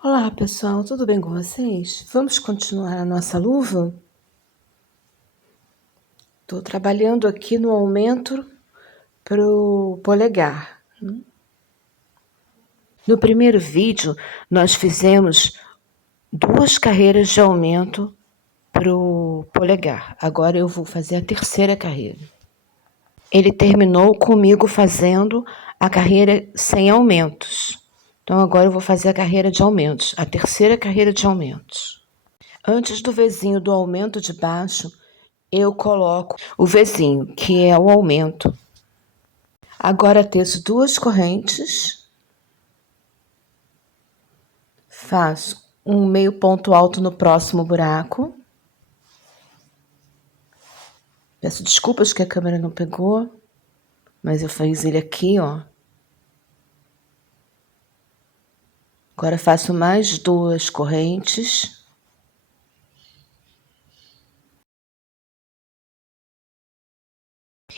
Olá pessoal, tudo bem com vocês? Vamos continuar a nossa luva? Estou trabalhando aqui no aumento para o polegar. No primeiro vídeo, nós fizemos 2 carreiras de aumento para o polegar. Agora eu vou fazer a terceira carreira. Ele terminou comigo fazendo a carreira sem aumentos. Então agora eu vou fazer a carreira de aumentos, a terceira carreira de aumentos. Antes do vezinho do aumento de baixo, eu coloco o vezinho, que é o aumento. Agora teço 2 correntes, faço um meio ponto alto no próximo buraco. Peço desculpas que a câmera não pegou, mas eu fiz ele aqui, ó. Agora faço mais 2 correntes.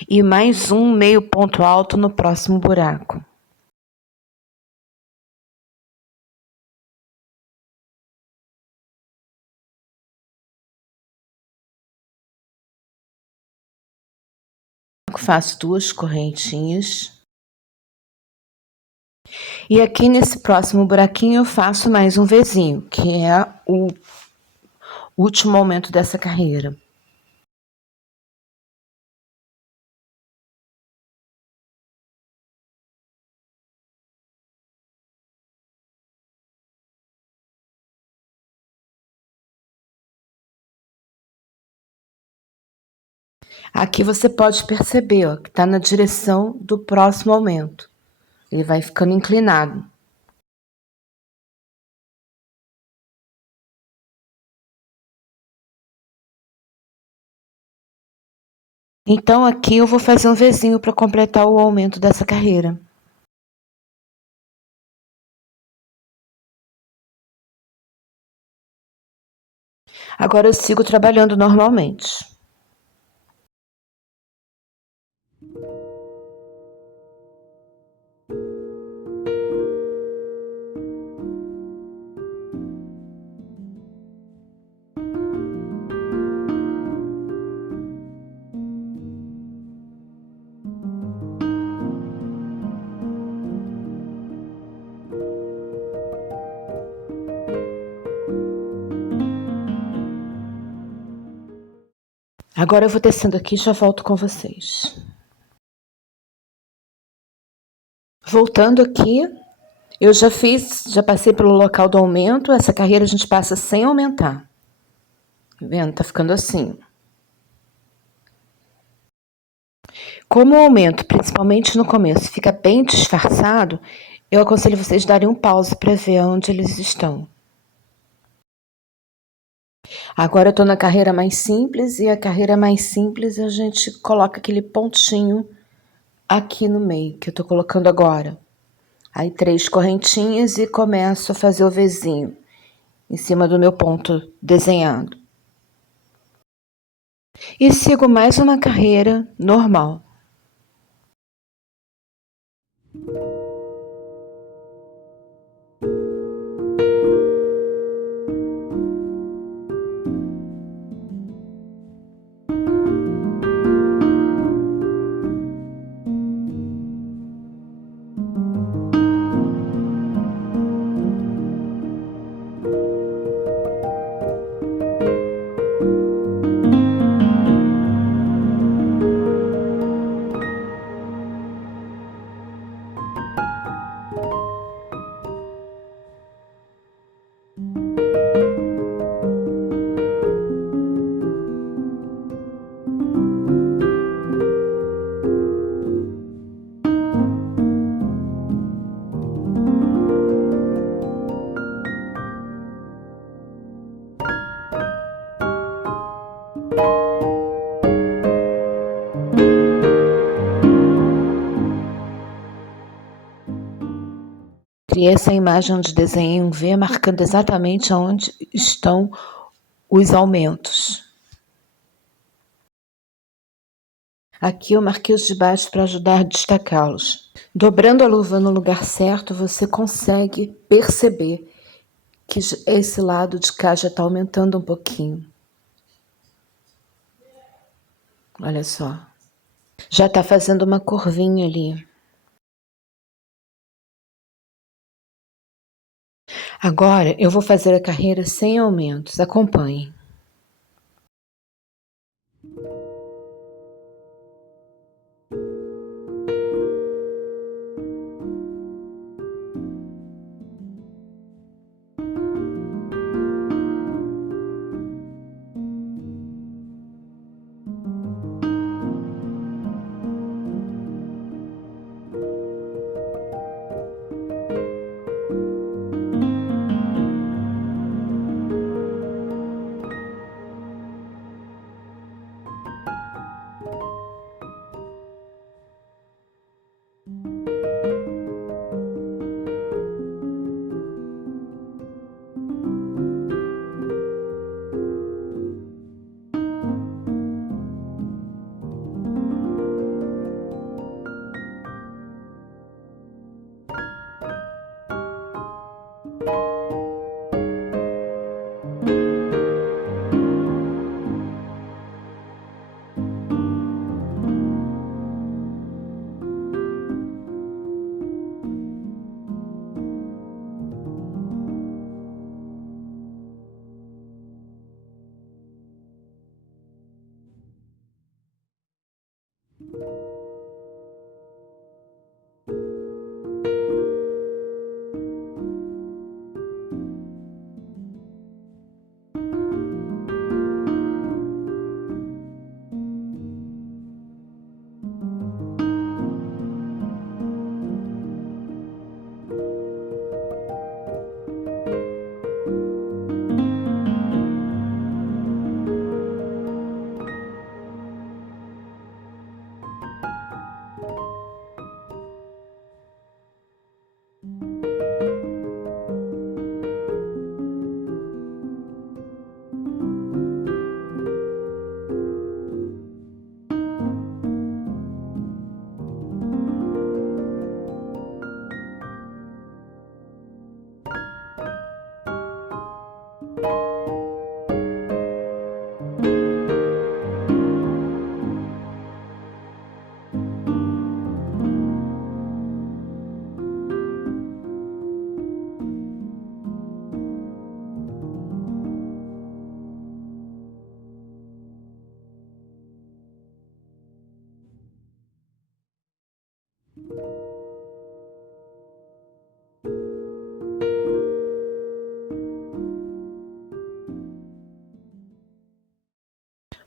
E mais um meio ponto alto no próximo buraco. Faço 2 correntinhas. E aqui nesse próximo buraquinho eu faço mais um vezinho, que é o último aumento dessa carreira. Aqui você pode perceber, ó, que está na direção do próximo aumento. Ele vai ficando inclinado. Então aqui eu vou fazer um vezinho para completar o aumento dessa carreira. Agora eu sigo trabalhando normalmente. Agora eu vou tecendo aqui e já volto com vocês. Voltando aqui, eu já passei pelo local do aumento. Essa carreira a gente passa sem aumentar. Tá vendo? Tá ficando assim. Como o aumento, principalmente no começo, fica bem disfarçado, eu aconselho vocês darem um pause para ver onde eles estão. Agora eu estou na carreira mais simples, e a carreira mais simples a gente coloca aquele pontinho aqui no meio, que eu estou colocando agora. Aí 3 correntinhas e começo a fazer o vezinho em cima do meu ponto desenhado. E sigo mais uma carreira normal. Criei essa imagem onde desenhei um V, marcando exatamente onde estão os aumentos. Aqui eu marquei os de baixo para ajudar a destacá-los. Dobrando a luva no lugar certo, você consegue perceber que esse lado de cá já está aumentando um pouquinho. Olha só. Já está fazendo uma curvinha ali. Agora eu vou fazer a carreira sem aumentos. Acompanhe.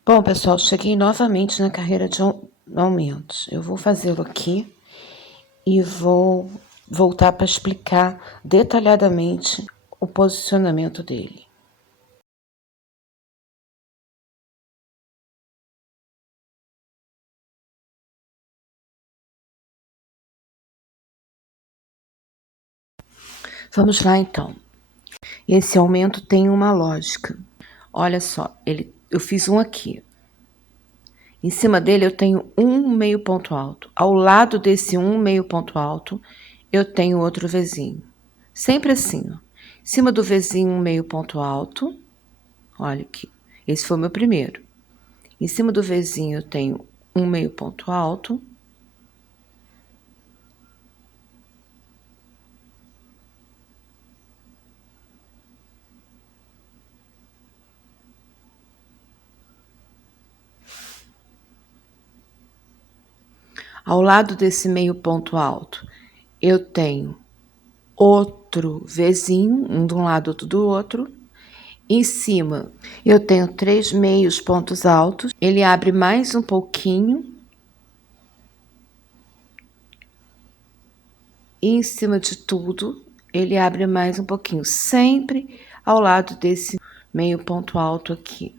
Bom, pessoal, cheguei novamente na carreira de aumentos. Eu vou fazê-lo aqui e vou voltar para explicar detalhadamente o posicionamento dele. Vamos lá, então. Esse aumento tem uma lógica. Olha só, eu fiz um aqui. Em cima dele eu tenho um meio ponto alto. Ao lado desse um meio ponto alto, eu tenho outro Vzinho. Sempre assim, ó. Em cima do Vzinho, um meio ponto alto. Olha aqui. Esse foi o meu primeiro. Em cima do Vzinho eu tenho um meio ponto alto. Ao lado desse meio ponto alto, eu tenho outro Vzinho, um de um lado, outro do outro. Em cima, eu tenho 3 meios pontos altos. Ele abre mais um pouquinho. E em cima de tudo, ele abre mais um pouquinho, sempre ao lado desse meio ponto alto aqui.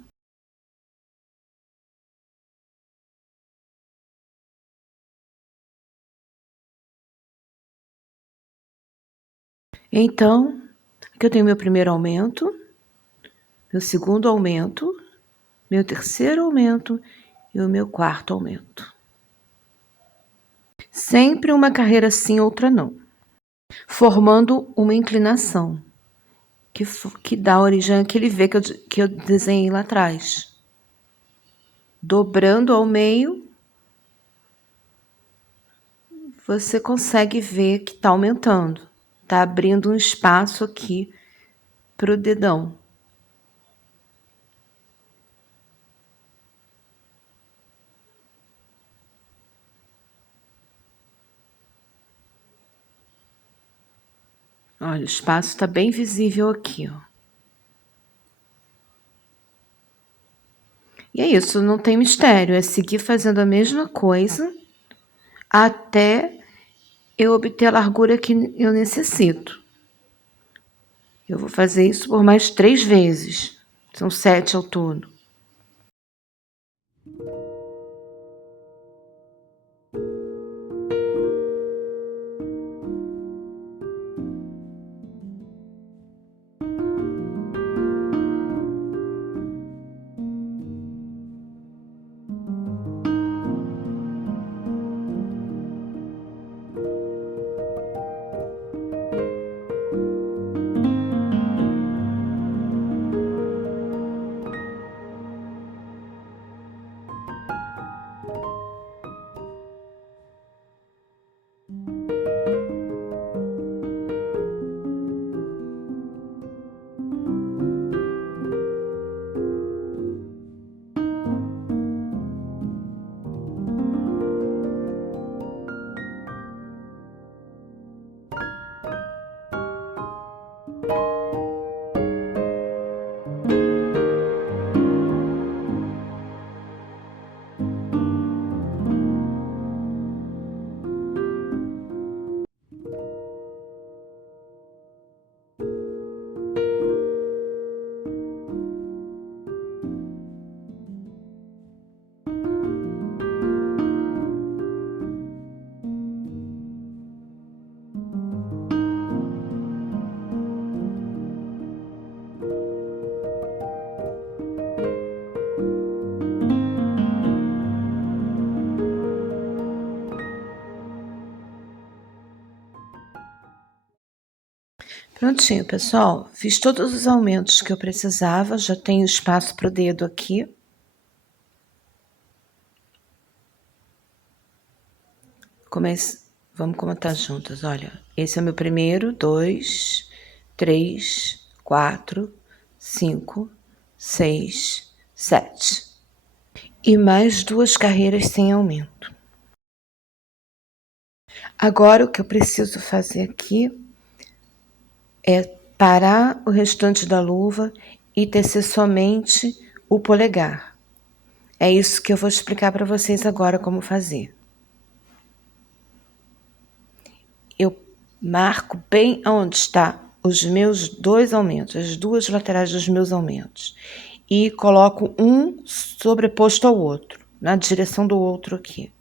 Então, aqui eu tenho meu primeiro aumento, meu segundo aumento, meu terceiro aumento e o meu quarto aumento. Sempre uma carreira sim, outra não, formando uma inclinação. que dá origem àquele V que eu desenhei lá atrás. Dobrando ao meio, você consegue ver que está aumentando. Está abrindo um espaço aqui para o dedão. Olha, o espaço está bem visível aqui, ó. E é isso, não tem mistério, é seguir fazendo a mesma coisa até eu obter a largura que eu necessito. Eu vou fazer isso por mais 3 vezes, são 7 ao todo. Prontinho, pessoal. Fiz todos os aumentos que eu precisava, já tenho espaço para o dedo aqui. Vamos contar juntas, olha. Esse é o meu primeiro, 2, 3, 4, 5, 6, 7. E mais 2 carreiras sem aumento. Agora, o que eu preciso fazer aqui é parar o restante da luva e tecer somente o polegar. É isso que eu vou explicar para vocês agora como fazer. Eu marco bem onde está os meus 2 aumentos, as 2 laterais dos meus aumentos. E coloco um sobreposto ao outro, na direção do outro aqui.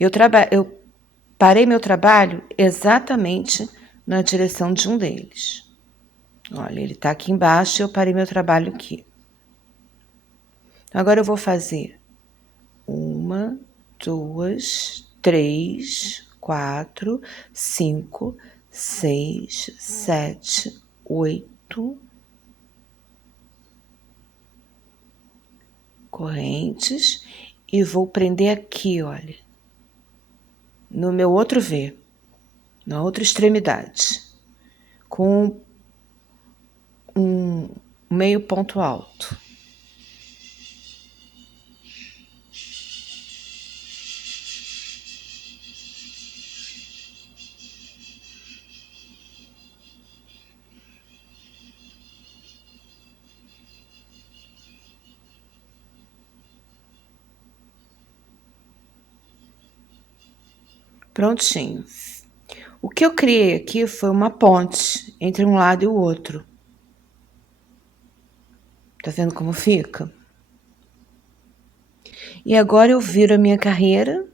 Eu parei meu trabalho exatamente na direção de um deles. Olha, ele está aqui embaixo e eu parei meu trabalho aqui. Agora eu vou fazer 1, 2, 3, 4, 5, 6, 7, 8 correntes e vou prender aqui, olha, no meu outro V, na outra extremidade, com um meio ponto alto. Prontinho. O que eu criei aqui foi uma ponte entre um lado e o outro. Tá vendo como fica? E agora eu viro a minha carreira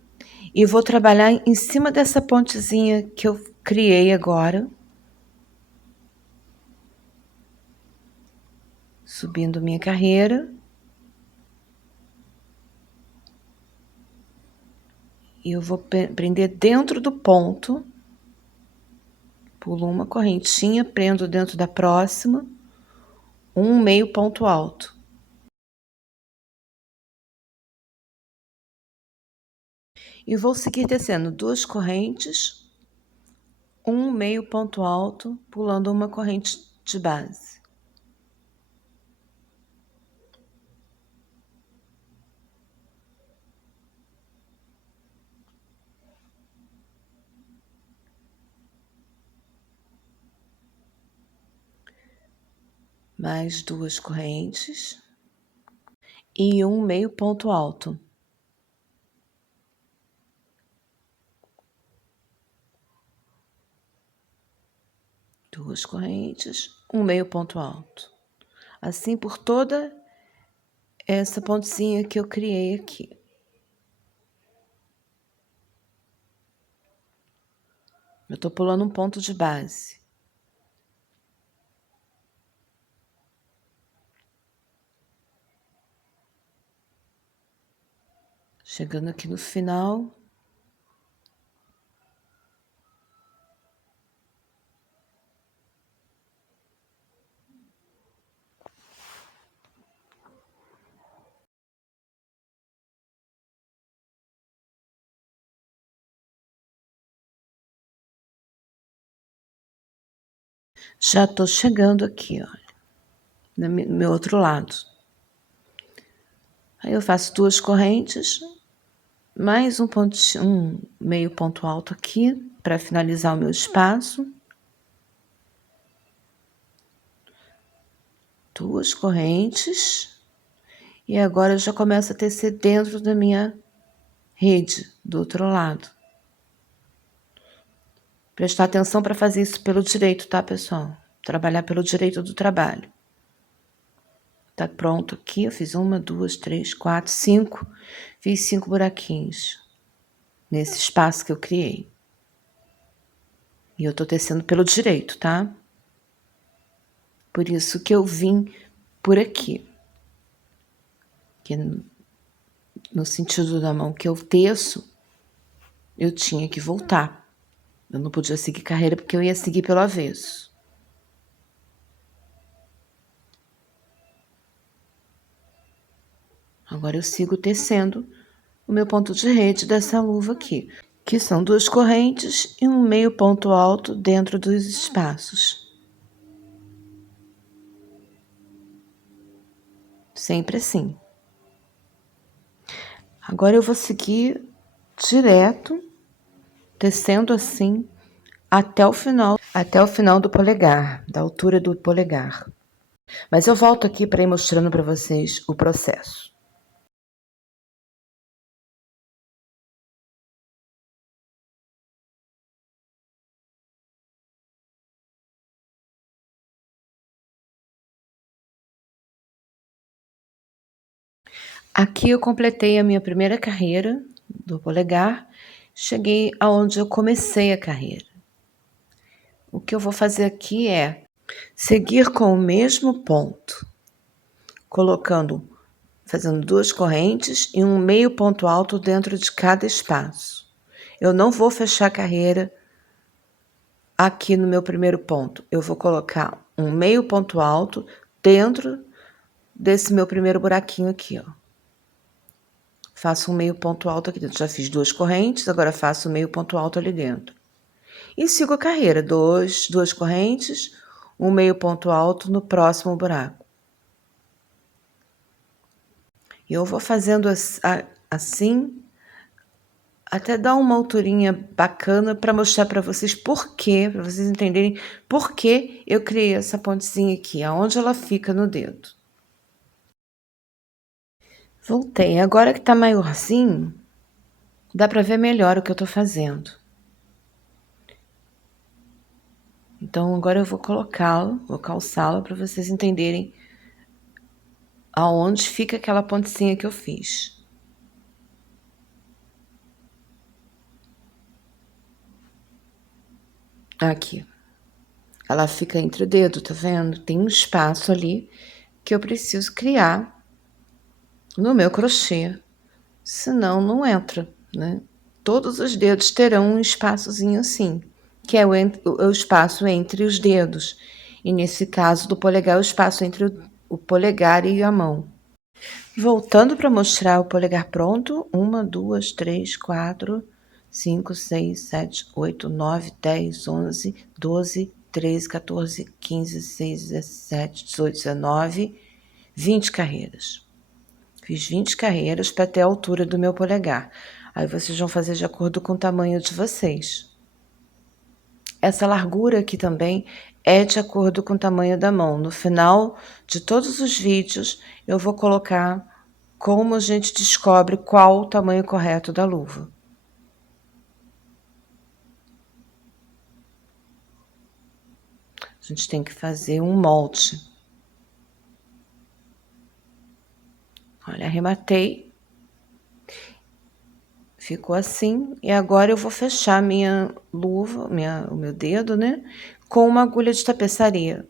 e vou trabalhar em cima dessa pontezinha que eu criei agora. Subindo minha carreira. E eu vou prender dentro do ponto. pulo uma correntinha, prendo dentro da próxima, um meio ponto alto. E vou seguir tecendo 2 correntes, um meio ponto alto, pulando uma corrente de base. Mais 2 correntes e um meio ponto alto. Duas correntes, um meio ponto alto. Assim por toda essa pontinha que eu criei aqui. Eu tô pulando um ponto de base. Chegando aqui no final. Já tô chegando aqui, olha, no meu outro lado. Aí eu faço 2 correntes, mais um meio ponto alto aqui, para finalizar o meu espaço. 2 correntes. E agora eu já começo a tecer dentro da minha rede, do outro lado. Prestar atenção para fazer isso pelo direito, tá, pessoal? Trabalhar pelo direito do trabalho. Tá pronto aqui, eu fiz 1, 2, 3, 4, 5. Fiz 5 buraquinhos nesse espaço que eu criei. E eu tô tecendo pelo direito, tá? Por isso que eu vim por aqui. Que no sentido da mão que eu teço, eu tinha que voltar. Eu não podia seguir carreira porque eu ia seguir pelo avesso. Agora eu sigo tecendo o meu ponto de rede dessa luva aqui, que são 2 correntes e um meio ponto alto dentro dos espaços. Sempre assim. Agora eu vou seguir direto, tecendo assim, até o final do polegar, da altura do polegar. Mas eu volto aqui para ir mostrando para vocês o processo. Aqui eu completei a minha primeira carreira do polegar, cheguei aonde eu comecei a carreira. O que eu vou fazer aqui é seguir com o mesmo ponto, fazendo 2 correntes e um meio ponto alto dentro de cada espaço. Eu não vou fechar a carreira aqui no meu primeiro ponto. Eu vou colocar um meio ponto alto dentro desse meu primeiro buraquinho aqui, ó. Faço um meio ponto alto aqui dentro. Já fiz 2 correntes, agora faço um meio ponto alto ali dentro. E sigo a carreira, 2 correntes, um meio ponto alto no próximo buraco. E eu vou fazendo assim, até dar uma alturinha bacana para mostrar para vocês por quê, para vocês entenderem por que eu criei essa pontezinha aqui, aonde ela fica no dedo. Voltei. Agora que tá maiorzinho, dá para ver melhor o que eu tô fazendo. Então, agora eu vou vou calçá-lo para vocês entenderem aonde fica aquela pontezinha que eu fiz. Aqui. Ela fica entre o dedo, tá vendo? Tem um espaço ali que eu preciso criar no meu crochê, senão não entra, né? Todos os dedos terão um espaçozinho assim. que é o espaço entre os dedos. E nesse caso do polegar, o espaço entre o polegar e a mão. Voltando para mostrar o polegar pronto. 1, 2, 3, 4, 5, 6, 7, 8, 9, 10, 11, 12, 13, 14, 15, 16, 17, 18, 19, 20 carreiras. Fiz 20 carreiras para ter a altura do meu polegar. Aí vocês vão fazer de acordo com o tamanho de vocês. Essa largura aqui também é de acordo com o tamanho da mão. No final de todos os vídeos, eu vou colocar como a gente descobre qual o tamanho correto da luva. A gente tem que fazer um molde. Olha, arrematei. Ficou assim. E agora eu vou fechar minha luva, o meu dedo, né? Com uma agulha de tapeçaria.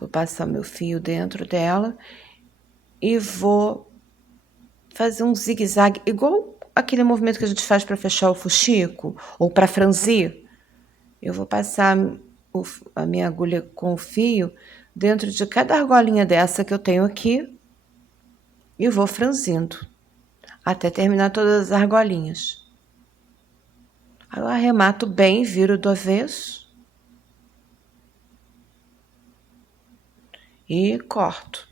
Vou passar meu fio dentro dela e vou fazer um zigue-zague, igual aquele movimento que a gente faz para fechar o fuxico ou para franzir. Eu vou passar a minha agulha com o fio dentro de cada argolinha dessa que eu tenho aqui e vou franzindo até terminar todas as argolinhas. Aí eu arremato bem, viro do avesso e corto.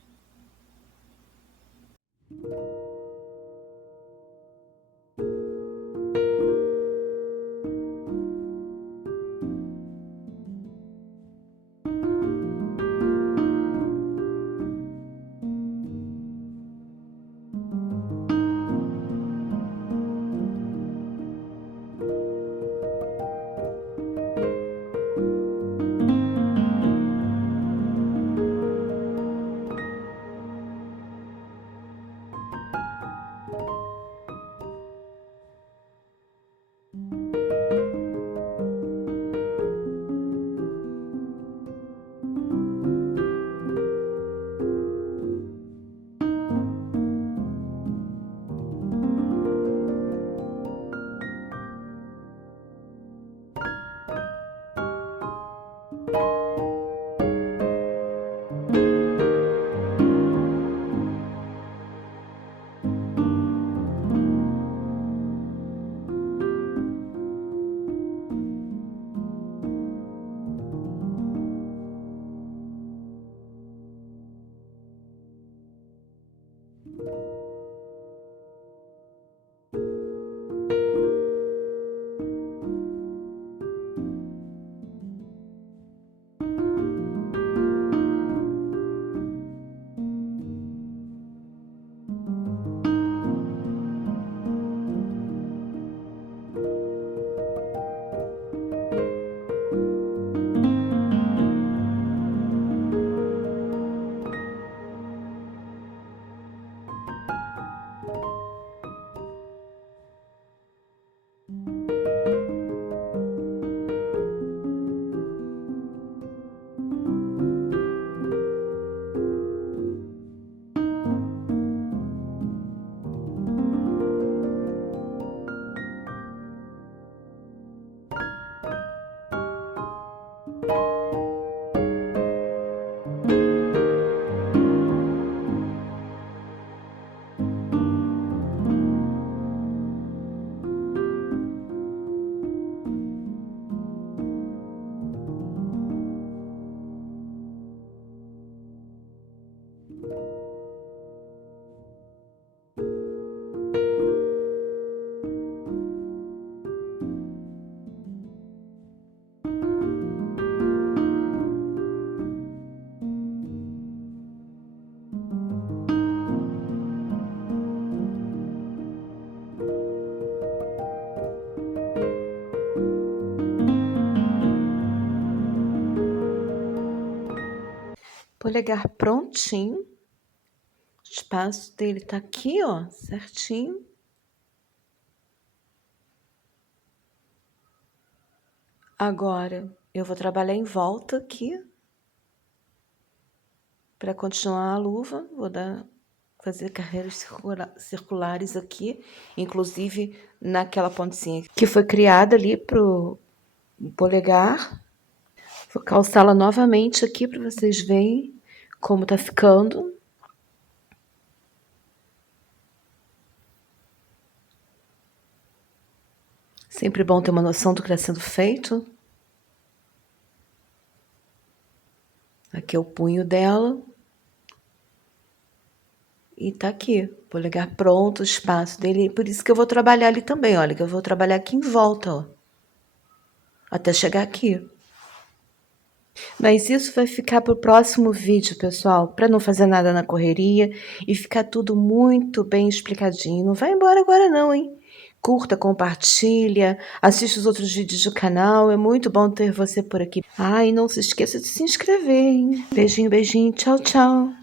Polegar prontinho. O espaço dele tá aqui, ó, certinho. Agora eu vou trabalhar em volta aqui para continuar a luva. Vou dar fazer carreiras circulares aqui, inclusive naquela pontezinha que foi criada ali pro polegar. Vou calçá-la novamente aqui para vocês verem como tá ficando. Sempre bom ter uma noção do que está sendo feito. Aqui é o punho dela. E tá aqui, polegar pronto, o espaço dele. Por isso que eu vou trabalhar ali também, olha, que eu vou trabalhar aqui em volta, ó. Até chegar aqui. Mas isso vai ficar para o próximo vídeo, pessoal, para não fazer nada na correria e ficar tudo muito bem explicadinho. Não vai embora agora não, hein? Curta, compartilha, assiste os outros vídeos do canal, é muito bom ter você por aqui. Ah, e não se esqueça de se inscrever, hein? Beijinho, beijinho, tchau, tchau.